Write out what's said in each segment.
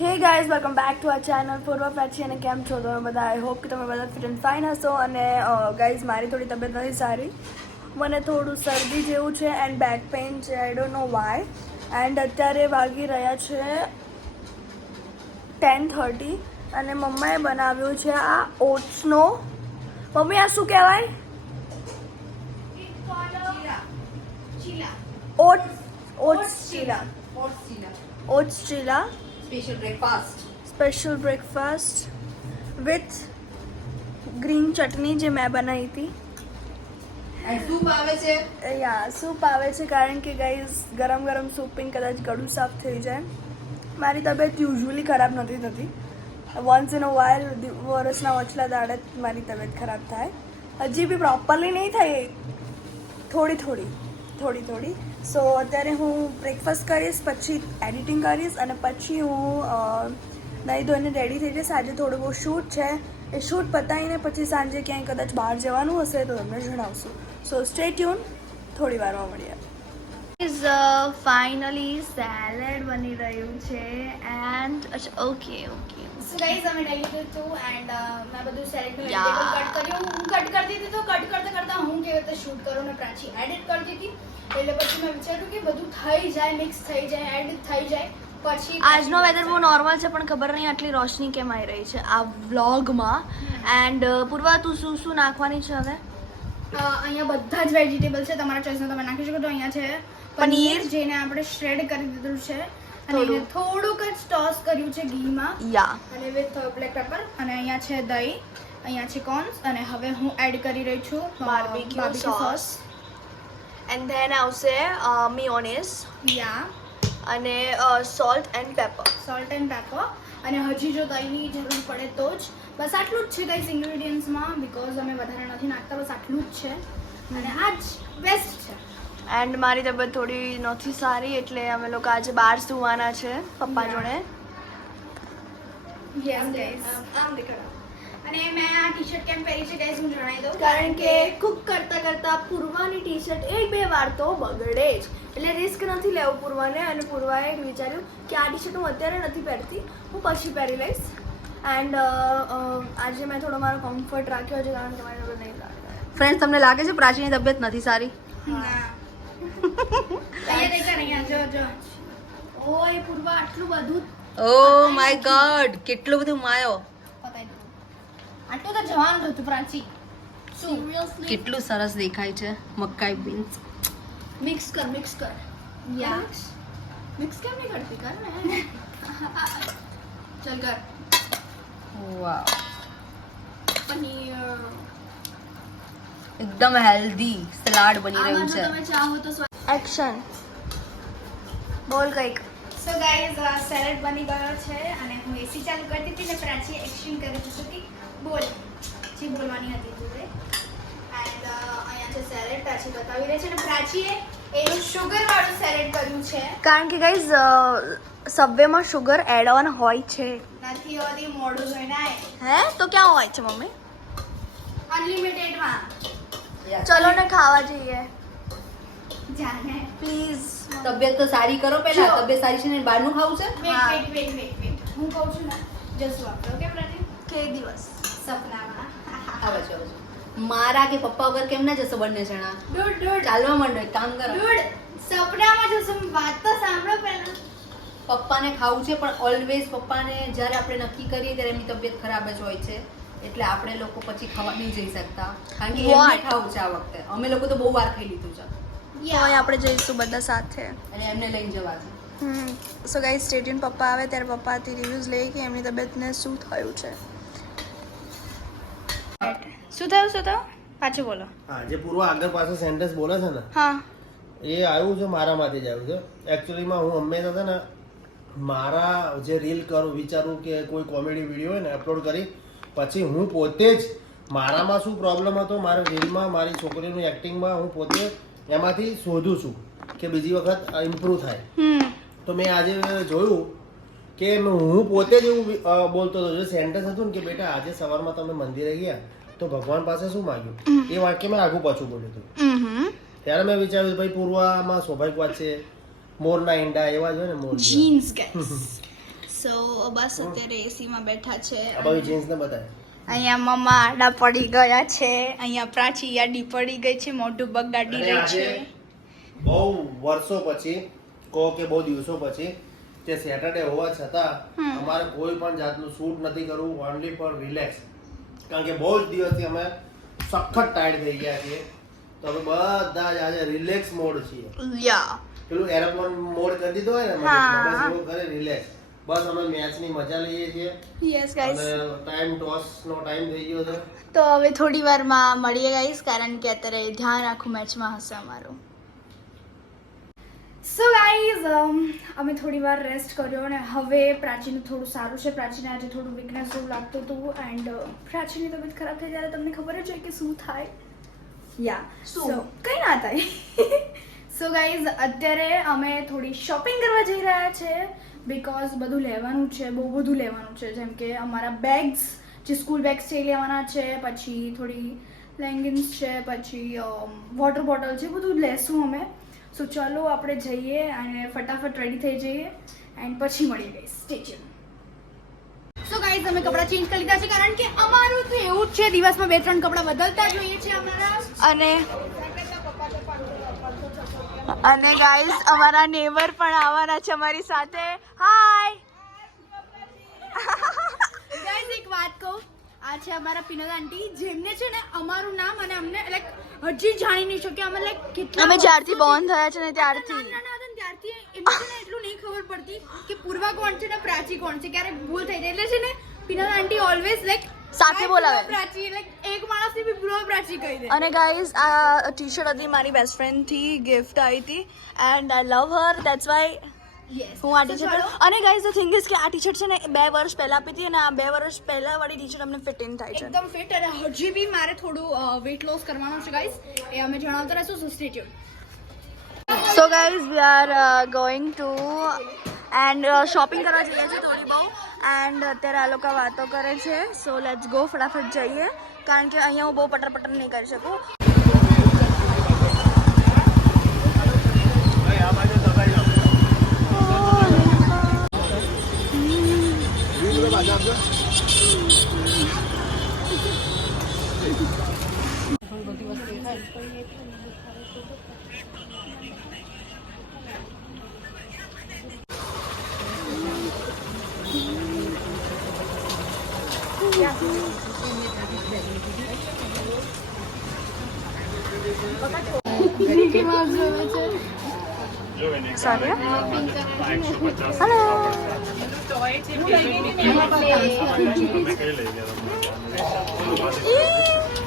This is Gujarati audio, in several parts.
Hey guys welcome back to આ ચેનલ પૂર્વ પ્રાચી અને કેમ છો તમે બધા આઈ હોપ કે તમે બધા ફિટ એન્ડ ફાઇન હશો અને ગાઈઝ મારી થોડી તબિયત નથી સારી મને થોડું શરદી જેવું છે એન્ડ બેક પેઇન છે I don't know why and અત્યારે વાગી રહ્યા છે ટેન થર્ટી અને મમ્માએ બનાવ્યું છે આ ઓટ્સનો મમ્મી આ શું કહેવાય oats oats cheela oats cheela special breakfast special breakfast with green ચટણી જે મેં બનાવી હતી. સૂપ આવે છે? યા સૂપ આવે છે કારણ કે ગાઈઝ ગરમ ગરમ સૂપ પીને કદાચ ગળું સાફ થઈ જાય. મારી તબિયત યુઝ્યુઅલી ખરાબ નથી થતી. વન્સ ઇન અ વાઇલ વર્ષના ઓછલા દાડે મારી તબિયત ખરાબ થાય. હજી બી પ્રોપરલી નહીં થઈ. થોડી થોડી. થોડી થોડી. સો અત્યારે હું બ્રેકફાસ્ટ કરીશ પછી એડિટિંગ કરીશ અને પછી હું નહીં ધોઈને રેડી થઈ જઈશ. આજે થોડું બહુ શૂટ છે. એ શૂટ પતાવીને પછી સાંજે ક્યાંય કદાચ બહાર જવાનું હશે તો તમને જણાવશું. સો સ્ટે ટ્યુન થોડી વારમાં મળીએ. ઇઝ ફાઇનલી સેલેડ બની રહ્યું છે એન્ડ અચ્છા ઓકે ઓકે સો ગાઈસ અમે લીધું હતું એન્ડ મેં બધું Yeah. કટ કર્યું. હું કટ કરતી હતી તો કટ કરતા કરતા હું રીતે શૂટ કરો ને પ્રાચી એડિટ કરતી હતી એટલે પછી મેં વિચાર્યું કે બધું થઈ જાય મિક્સ થઈ જાય એડિટ થઈ જાય. પછી આજનો વેધર બહુ નોર્મલ છે પણ ખબર નહીં આટલી રોશની કેમ આવી રહી છે આ વ્લોગમાં એન્ડ પૂર્વા તું શું શું નાખવાની છે હવે? અહીંયા બધા જ વેજીટેબલ છે તમારા ચોઈસમાં તમે નાખી શકો તો અહીંયા છે પનીર. જેને આપણે શ્રેડ કરી દીધું છે. અને થોડુંક જ ટોસ કર્યું છે ઘીમાં. યા. અને વિથ બ્લેક પેપર અને અહીંયા છે દહીં. અહીંયા છે કોર્ન્સ અને હવે હું એડ કરી રહી છું બાર્બીક્યુ સોસ એન્ડ ધેન આવશે મિયોનેસ યા અને salt and pepper salt and pepper અને હજી જો દહીંની જરૂર પડે તો જ. બસ આટલું જ છે ગાઈસ ઇન્ગ્રેડિયન્ટ્સમાં બીકોઝ અમે વધારે નથી નાખતા બસ આટલું જ છે. અને આ જ બેસ્ટ છે. એન્ડ મારી તબિયત થોડી નથી સારી એટલે અમે લોકો આજે બહાર સુવાના છે પપ્પા જોડે. યસ ગાઈસ આમ દેખાડો. અને મેં આ ટી શર્ટ કેમ પહેરી છે ગાઈઝ હું જણાવી દઉં. કારણ કે કુક કરતા કરતા પૂર્વાની ટી શર્ટ એક બે વાર તો બગડે જ. એટલે રિસ્ક નથી લેવું પૂર્વાને. અને પૂર્વાએ વિચાર્યું કે આ ટી શર્ટ હું અત્યારે નથી પહેરતી હું પછી પહેરી લઈશ. એન્ડ આજે મેં થોડો મારો કમ્ફર્ટ રાખ્યો છે કારણ કે મારી નહીં લાગે. ફ્રેન્ડ્સ તમને લાગે છે પ્રાચીની તબિયત નથી સારી? ઓય પૂર્વા આટલું બધું ઓ માય ગોડ કેટલું બધું માયો. આટલું તો જવાનું જ હતું પ્રાચી. સિરિયસલી કેટલું સરસ દેખાય છે મકાઈ બીન્સ મિક્સ કર મિક્સ કર. યા મિક્સ કેમ નહીં કરતી? કર ને. ચલ કર. વાવ પનીર. એકદમ હેલ્ધી સલાડ બની રહ્યું આમાં જો છે. તમે ચાહો તો એક્શન બોલ કંઈક. સો ગાઈઝ સેલેડ બની ગયો છે અને હું એસી ચાલુ કરતી હતી ને પ્રાચી એક્શન કરી દીધું હતી? બોલ. જે બોલવાની હતી જોડે. એન્ડ અહીંયા છે સેલેડ પ્રાચી બતાવી રહી છે અને પ્રાચીએ એનું સુગર વાળું સેલેડ કર્યું છે. કારણ કે ગાઈઝ સબવેમાં શુગર એડ ઓન હોય છે. નથી હોતી મોડું જોઈને હે? તો ક્યાં હોય છે મમ્મી? અનલિમિટેડમાં ચલો ને ખાવા જઈએ. જાને પ્લીઝ તબિયત તો સારી કરો પહેલા. તબિયત સારી છે ને બહારનું ખાવું છે? Wait wait wait wait wait હું કહું છું ને જસ્ટ વાપરો ઓકે પ્રાચી કે દિવસ. સપનામાં. આવે છે મારા કે પપ્પા વગર કેમ ના જશો બંને જણા? ડૂડ ડૂડ ચાલવા માંડો એક કામ કરો. ડૂડ સપનામાં જશો વાત તો સાંભળો પહેલા. પપ્પાને ખાવું છે પણ ઓલવેઝ પપ્પાને જ્યારે આપણે નક્કી કરીએ ત્યારે એમની તબિયત ખરાબ જ હોય છે. એટલે આપણે લોકો પછી ખાવા નહીં જઈ શકતા. કારણ કે એમને ખાવું છે આ વખતે. અમે લોકો તો બહુ વાર ખાઈ લીધું છે. તો આપણે જઈશું બધા સાથે. અને એમને લઈને જવા છે સો ગાઈઝ સ્ટેડિયમ પપ્પા આવે ત્યારે પપ્પાથી રિવ્યૂઝ લઈએ કે એમની તબિયતને શું થયું છે? શું થયું શું થયું? પાછું બોલો. હા જે પૂર્વ આગળ પાછળ સેન્ટેન્સ બોલે છે ને હા. એ આવ્યું છે મારામાંથી જ આવ્યું છે. એકચ્યુઅલીમાં હું હંમેશા છે ને મારા જે રીલ કરું વિચારું કે કોઈ કોમેડી વીડિયો હોય ને અપલોડ કરી પછી હું પોતે જ મારામાં શું પ્રોબ્લેમ હતો મારા રીલમાં મારી છોકરીનું એક્ટિંગમાં હું પોતે એમાંથી શોધું છું કે બીજી વખત ઇમ્પ્રૂવ થાય. તો મેં આજે જોયું કે હું પોતે જ એવું બોલતો હતો. જે સેન્ટેન્સ હતું ને કે બેટા આજે સવારમાં તમે મંદિરે ગયા તો ભગવાન પાસે શું માગ્યું? એ વાક્ય મેં આગું પાછું બોલ્યું હતું. ત્યારે મેં વિચાર્યું ભાઈ પૂર્વામાં સ્વાભાવિક વાત છે મોરના ઈંડા એવા જ હોય ને મોર જીન્સ સો બસ અત્યારે એસીમાં બેઠા છે આ બાજુ જીન્સ ને બતાય. અહીંયા મમ્મા આડા પડી ગયા છે. અહીંયા પ્રાચી યાડી પડી ગઈ છે મોઢું બગાડી રહી છે. બહુ વર્ષો પછી કહો કે બહુ દિવસો પછી તે સેટરડે હોવા છતાં અમારે કોઈ પણ જાતનું શૂટ નથી કરવું ઓનલી ફોર રિલેક્સ કારણ કે બહુ જ દિવસથી અમે સખત ટાયર્ડ થઈ ગયા છીએ. તો અમે બધા જ આજે રિલેક્સ મોડ છીએ. યા. પેલું એરોપ્લેન મોડ કરી દીધો હોય ને એવું કરે રિલેક્સ બસ અમે મેચની મજા લઈએ છીએ. યસ ગાઈસ ટાઈમ ટોસનો ટાઈમ થઈ ગયો છે. તો હવે થોડી વારમાં મળીએ ગાઈસ કારણ કે અત્યારે ધ્યાન આખું મેચમાં હશે અમારું. સો ગાઈઝ um, અમે થોડી વાર રેસ્ટ કર્યો અને હવે પ્રાચીનું થોડું સારું છે. પ્રાચીને આજે થોડું વીકનેસ જેવું લાગતું હતું એન્ડ પ્રાચીનની તબિયત ખરાબ થઈ ત્યારે તમને ખબર જ હોય કે શું થાય. યા શું? સો કંઈ ના થાય. સો ગાઈઝ અત્યારે અમે થોડી શોપિંગ કરવા જઈ રહ્યા છે બિકોઝ બધું લેવાનું છે, બહુ બધું લેવાનું છે. જેમ કે અમારા બેગ્સ જે સ્કૂલ બેગ્સ છે એ લેવાના છે, પછી થોડી લેંગિન્સ છે, પછી વોટર બોટલ છે બધું લેશું અમે. સો ચાલો આપણે જઈએ અને ફટાફટ રેડી થઈ જઈએ એન્ડ પછી મળીએ ગઈ સ્ટેચ્યુ સો ગાઈઝ અમે કપડાં ચેન્જ કરી લીધા છે કારણ કે અમારું તો એવું જ છે, દિવસમાં બે ત્રણ કપડાં બદલતા જ હોઈએ છીએ અમારા. અને અને ગાઈસ અમારા નેબર પણ આવવાના છે અમારી સાથે. હાય ગાઈસ એક વાત કહું. આ છે અમારા પિનલ આંટી જેમને છે ને અમારું નામ અને અમને લાઈક હજી જાણી નહીં શક્યા. અમે લાઈક કેટલા અમે જ્યારથી બોર્ન થયા છે ને ત્યારથી. ત્યારથી. એમને એટલું નહીં ખબર પડતી કે પૂર્વા કોણ છે ને પ્રાચી કોણ છે ક્યારેક ભૂલ થઈ જાય. એટલે છે ને પિનલ આંટી ઓલવેઝ લાઈક સાથે બોલાવે. પ્રાચી લાઈક એક માણસને બી પૂર્વા પ્રાચી કહી દે. અને ગાઈઝ આ ટી શર્ટ હતી મારી બેસ્ટ ફ્રેન્ડથી ગિફ્ટ આવી હતી and I love her that's why હું આ ટી શર્ટ અને ગાઈઝ ધ થિંગ ઇઝ કે આ ટી શર્ટ છે ને બે વર્ષ પહેલા આપી હતી અને આ બે વર્ષ પહેલા વાળી ટી શર્ટ અમને ફિટ ઇન થાય છે. એકદમ ફિટ અને હજી બી મારે થોડું વેટ લોસ કરવાનું છે ગાઈસ એ અમે જણાવતા રહેશું so stay so guys we are going to and shopping કરવા જઈએ છીએ થોડી બહુ. એન્ડ અત્યારે આ લોકો વાતો કરે છે. સો લેટ્સ ગો ફટાફટ જઈએ. કારણ કે અહીંયા હું બહુ પટર પટર નહીં કરી શકું. સોરી હેલો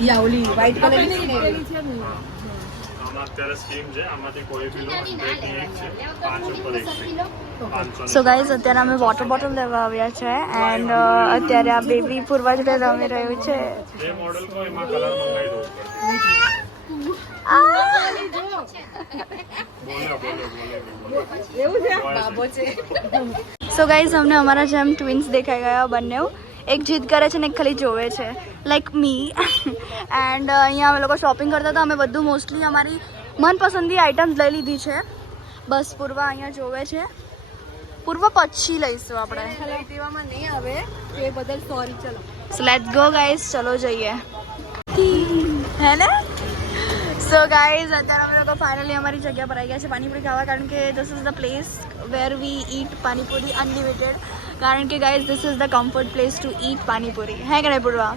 યા ઓલી વ્હાઈટ કલર આમાં અત્યારે સ્કીમ છે. આમાંથી કોઈ બી હંડ્રેડની એક છે. પાંચ ઉપર એક ફ્રી સો ગાઈઝ અત્યારે અમે વોટર બોટલ લેવા આવ્યા છે એન્ડ અત્યારે આ બેબી પૂર્વા જોડે રમી રહ્યું છે. જે મોડલ એમાં કલર મંગાવી સો ગાઈઝ અમને અમારા જેમ ટ્વિન્સ દેખાઈ ગયા બંને એક જીદ કરે છે ને એક ખાલી જોવે છે. લાઈક મી એન્ડ અહીંયા અમે લોકો શોપિંગ કરતા હતા. અમે બધું મોસ્ટલી અમારી મનપસંદી આઇટમ્સ લઈ લીધી છે. બસ પૂર્વ અહીંયા જોવે છે. પૂર્વ પછી લઈશું આપણે. દેવામાં નહીં આવે એ બદલ સોરી ચલો. સો લેટ્સ ગો ગાઈઝ ચલો જઈએ. હે ને? સો ગાઈઝ અત્યારે અમે લોકો ફાઇનલી અમારી જગ્યા પર આવી ગયા છે પાણીપુરી ખાવા કારણ કે this is the place where we eat panipuri unlimited કારણ કે guys this is the comfort place to eat panipuri. હે કે નહીં Purva?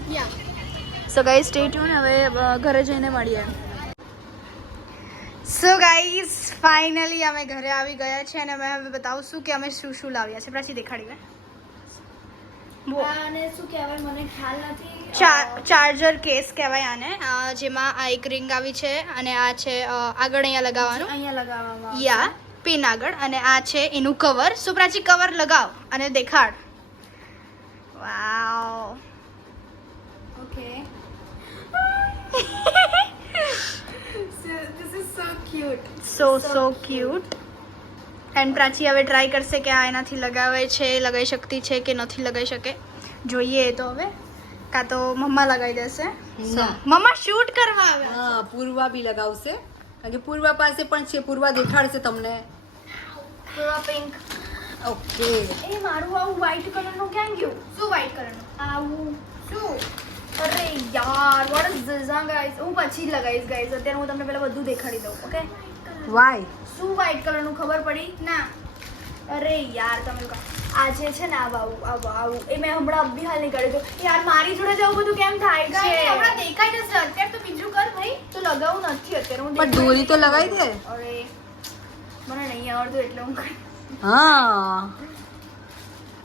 So guys stay tune હવે ઘરે જઈને મળીએ. સો ગાઈઝ ફાઇનલી અમે ઘરે આવી ગયા છે અને અમે હવે બતાવશું કે અમે શું શું લાવ્યા છે. પ્રાચી દેખાડી મેં. અને શું કહેવાય મને ખ્યાલ નથી. ચાર્જર કેસ કહેવાય આને. જેમાં આ એક રિંગ આવી છે અને આ છે આગળ અહીંયા લગાવવાનું. અહીંયા લગાવવાનું યા પિન આગળ. અને આ છે એનું કવર. સો પ્રાચી કવર લગાવ અને દેખાડ. Wow okay so so cute and Prachi હવે ટ્રાય કરશે કે આ એનાથી લગાવે છે લગાવી શકતી છે કે નથી લગાવી શકે. જોઈએ એ તો હવે. કાં તો મમ્મા લગાવી દેશે. મમ્મા શૂટ કરવા આવે. હા પૂર્વા બી લગાવશે. કારણ કે પૂર્વા પાસે પણ છે પૂર્વા દેખાડશે તમને. પૂર્વા પિંક ઓકે. એ મારું આવું વ્હાઈટ કલરનું ક્યાં ગયું? શું વ્હાઈટ કલરનું આવું. શું? અરે યાર વોટ ઇઝ ધીસ ગાઈસ હું પછી જ લગાવીશ ગાઈસ અત્યારે હું તમને પહેલા બધું દેખાડી દઉં ઓકે વાય શું વ્હાઈટ કલરનું ખબર પડી? ના. અરે યાર તમે આજે આ જે છે ને આવું આવું આવું એ મેં હમણાં અભી હાલ નીકળ્યું હતું. યાર મારી જોડે જવું બધું કેમ થાય છે? હમણાં દેખાય જશે. અત્યારે તો બીજું કર ભાઈ. તો લગાવું નથી અત્યારે હું પણ દેખાડી તો લગાવી દે. અરે મને નહીં આવડતું એટલે હું હા.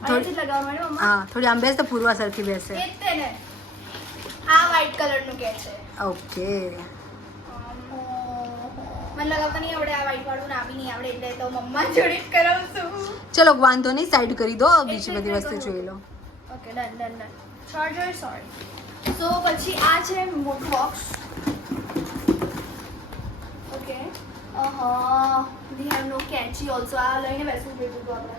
ને હા થોડી આમ બેસ તો પૂર્વા સરખી બેસે. ને. આ વ્હાઈટ કલરનું કે છે. ઓકે મને લગાવતા નહીં આવડે આ વ્હાઈટ વાળું નહીં આવડે એટલે તો મમ્મા જોડે જ કરાવું છું. ચલો વાંધો નહીં સાઈડ કરી દો બીજી બધી વસ્તુ જોઈ લો. Okay done done done charger sorry so પછી આ છે box okay uh we have no કેચી also આ લઈને બેસવું જોઈએ તો આપણે.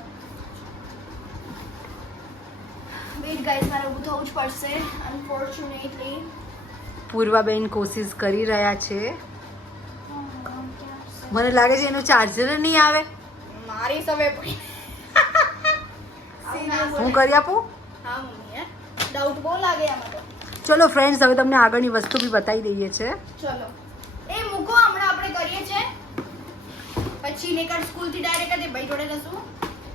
વેટ ગાઈસ મારે ઊભું થવું જ પડશે અનફોર્ચ્યુનેટલી પૂર્વાબેન કોશિશ કરી રહ્યા છે. મને લાગે છે એનું ચાર્જર નહીં આવે. મારી સવે હું કરી આપું? હા ડાઉટ બહુ લાગે ચલો ફ્રેન્ડ્સ હવે તમને આગળની વસ્તુ બી બતાવી દઈએ છે. ચલો. એ મૂકો હમણાં આપણે કરીએ છે. પછી નીકળ સ્કૂલથી ડાયરેક્ટ જ એ ભાઈ જોડે જશું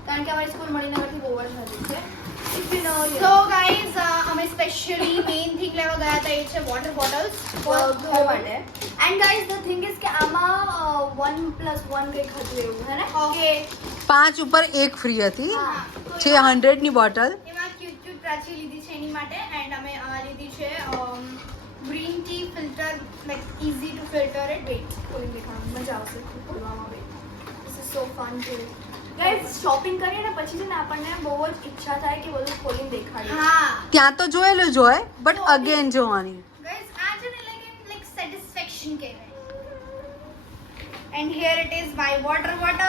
કારણ કે અમારી સ્કૂલ મળીને આગળથી બહુ જ નજીક છે. If you know so guys અમે સ્પેશિયલી મેઇન થિંગ લેવા ગયા હતા એ છે વોટર બોટલ્સ ધોવા માટે and guys the thing is કે આમાં વન પ્લસ વન કંઈક હતું એવું હે ને? ઓકે પાંચ ઉપર એક ફ્રી હતી. હા છે હંડ્રેડની બોટલ એમાં ક્યુટ ક્યુટ પ્રાચી લીધી છે એની માટે. એન્ડ અમે આ લીધી છે green tea filter like easy to filter it wait ખોલીને દેખાડવાનું મજા આવશે. ખોલવામાં બી this is so fun to guys shopping કરીએ ને પછી છે ને આપણને બહુ જ ઈચ્છા થાય કે બધું ખોલીને દેખાડીએ. હા. ત્યાં તો જોયેલું જ હોય બટ અગેન જોવાની. ગાઈઝ આ છે ને લાઈક એમ લાઈક સેટિસ્ફેક્શન કહેવાય. And here it is my water bottle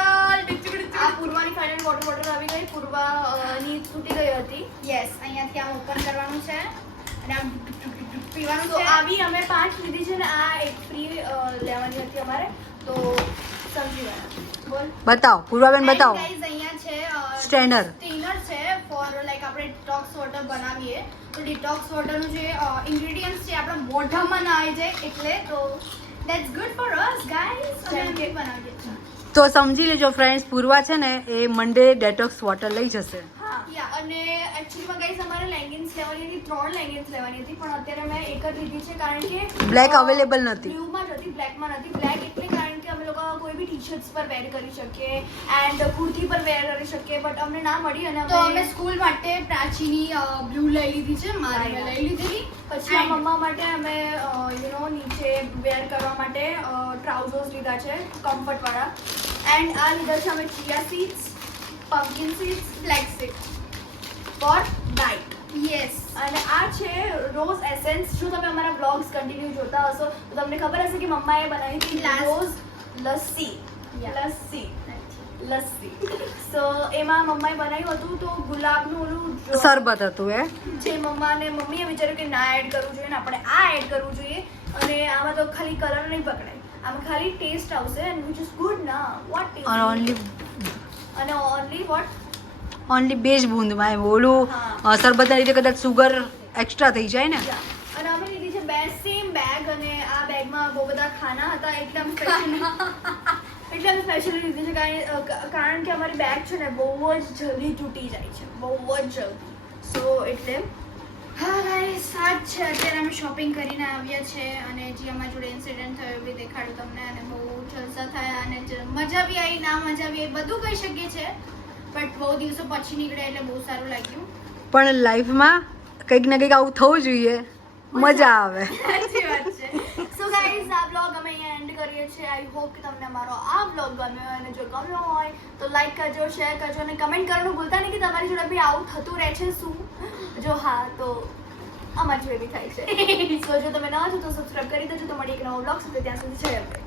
આ પૂર્વાની ફાઇનલ વોટર બોટલ આવી ગઈ પૂર્વા અ, ની તૂટી ગઈ હતી. યસ અહીંયાથી આમ ઓપન કરવાનું છે. અને આમ પીવાનું તો છે. આવી અમે પાંચ લીધી છે ને આ એક ફ્રી લેવાની હતી અમારે. તો સમજી ગયા. બોલ બતાવો પૂર્વાબેન બતાવો. ગાઈઝ અહીંયા છે સ્ટેનર છે ફોર લાઈક આપણે ડિટોક્સ વોટર બનાવીએ. તો ડિટોક્સ વોટરનું જે ઇન્ગ્રેડિયન્ટ્સ છે આપણા મોઢામાં ના આવી જાય એટલે તો that's good for us guys અને કે- અમે બનાવીએ છીએ. તો સમજી લેજો ફ્રેન્ડ્સ પૂર્વા છે ને એ મંડે ડેટોક્સ વોટર લઈ જશે. યા અને એકચ્યુઅલીમાં ગાઈસ અમારે લેગિંગ્સ લેવાની હતી ત્રણ લેગિંગ્સ લેવાની હતી પણ અત્યારે મેં એક જ લીધી છે કારણ કે બ્લેક અવેલેબલ નથી. બ્લુમાં જ હતી બ્લેકમાં નથી. બ્લેક એટલે કારણ કે અમે લોકો કોઈ બી ટી શર્ટ્સ પર વેર કરી શકીએ એન્ડ કુર્તી પર વેર કરી શકીએ બટ અમને ના મળી અને તો અમે સ્કૂલ માટે પ્રાચીની બ્લુ લઈ લીધી છે મારી મેં લઈ લીધી પછી આ And- મમ્મા માટે અમે યુ નો નીચે વેર કરવા માટે ટ્રાઉઝર્સ લીધા છે કમ્ફર્ટ વાળા. એન્ડ આ લીધા છે અમે chia seeds pumpkin seeds black six four night yes અને આ છે રોઝ એસેન્સ જો તમે અમારા વ્લોગ્સ કન્ટિન્યુ જોતા હશો તો તમને ખબર હશે કે મમ્માએ બનાવી હતી Last. Rose lassi. Lassi. Lassi. So એમાં મમ્માએ બનાવ્યું હતું તો ગુલાબનું ઓલું શરબત સરબત હતું એ જે મમ્માને મમ્મીએ વિચાર્યું કે ના એડ કરવું જોઈએ ને આપણે આ એડ કરવું જોઈએ અને આમાં તો ખાલી કલર નહીં પકડાય. આમાં ખાલી ટેસ્ટ આવશે એન્ડ વિચ ઇઝ ગુડ ના. વોટ અને ઓનલી અને ઓનલી વોટ ઓનલી બે જ બૂંદમાં એમ ઓલું શરબતના લીધે કદાચ સુગર એક્સ્ટ્રા થઈ જાય ને? અને અમે લીધી છે બે સેમ બેગ અને આ બહુ બધા ખાના હતા એટલે અમે સ્પેશિયલી એટલે અમે સ્પેશિયલી લીધી છે કારણ કારણ કે અમારી બેગ છે ને બહુ જ જલ્દી તૂટી જાય છે બહુ જ જલ્દી. સો એટલે હા ગાઈસ સાત છે અત્યારે અમે શોપિંગ કરીને આવ્યા છે અને જે અમારા જોડે ઇન્સિડન્ટ થયો એ બી દેખાડ્યું તમને અને બહુ જલસા થયા અને મજા બી આવી ના મજા બી આવી બધું કહી શકીએ છે બટ બહુ દિવસો પછી નીકળ્યા એટલે બહુ સારું લાગ્યું. પણ લાઈફમાં કંઈક ને કંઈક આવું થવું જોઈએ. મજા આવે સાચી વાત છે સો ગાઈઝ આ બ્લોગ અમે અહીંયા એન્ડ કરીએ છીએ. આઈ હોપ કે તમને અમારો આ બ્લોગ ગમ્યો હોય અને જો ગમ્યો હોય તો લાઈક કરજો શેર કરજો અને કમેન્ટ કરવાનું ભૂલતા નહીં કે તમારી જોડે બી આવું થતું રહે છે શું? જો હા તો અમારી જોડે બી થાય છે. સો જો તમે ન છો તો સબસ્ક્રાઈબ કરી દેજો. તો મળી એક નવો બ્લોગ સુધી ત્યાં સુધી અંબે